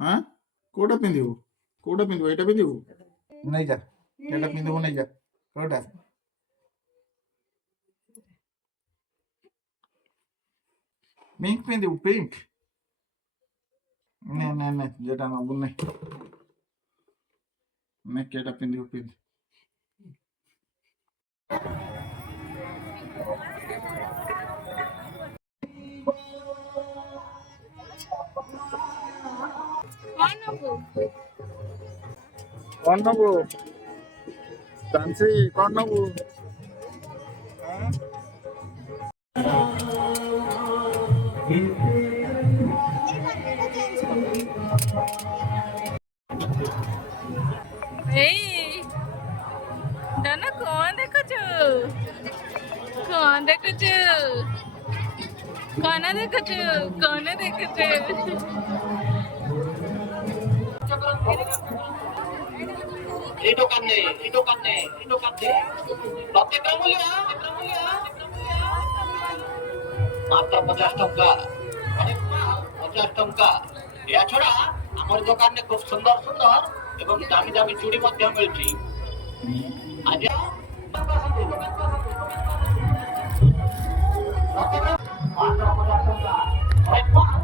हाँ कोटा पिंधिबू कोटा पिंधिबू एटा पिंधिबू नहीं जा एटा पिंधिबू नहीं जा कोटा पिंक पिंधिबू पिंक नहीं नहीं नहीं जेटा नबू नहीं मैं केटा पिंधिबू पिंध कौन नबू तानसी कौन नबू दाना कौन देखो कौन देखो कौन देखो कौन देखो itu kan nih Lotte kamu lihat মাত্র 50 টাকা অনেক মাল 50 টাকা এছাড়া আমার দোকানে খুব সুন্দর সুন্দর এবং দামি দামি চুড়ি মধ্যে মিলছে আজ মাত্র 50 টাকা অনেক মাল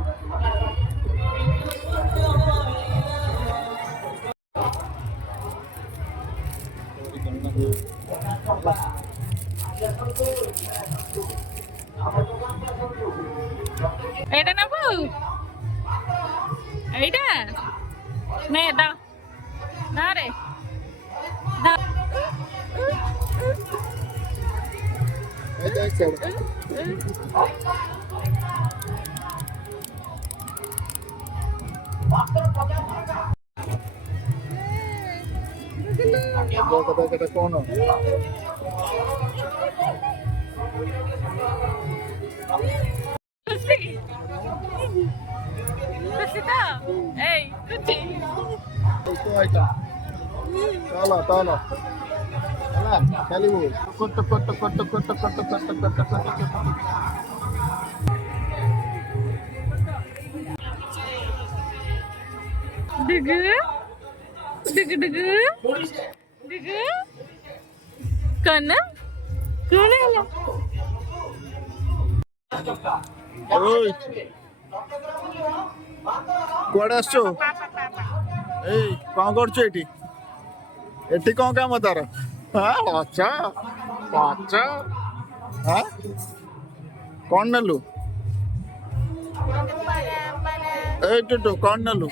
এইটা নেবো এইটা নে দাও না রে দাও कटा कौन ताला ताला चलिए कट कट कट कट कट कट कट कट डिग डिग डिग डिग कौन कौन है ओए कुआडे आसछो ए कौन करछो एठी एठी कौन काम तार हां अच्छा अच्छा हां कौन नेलु ए टुटु कौन नेलु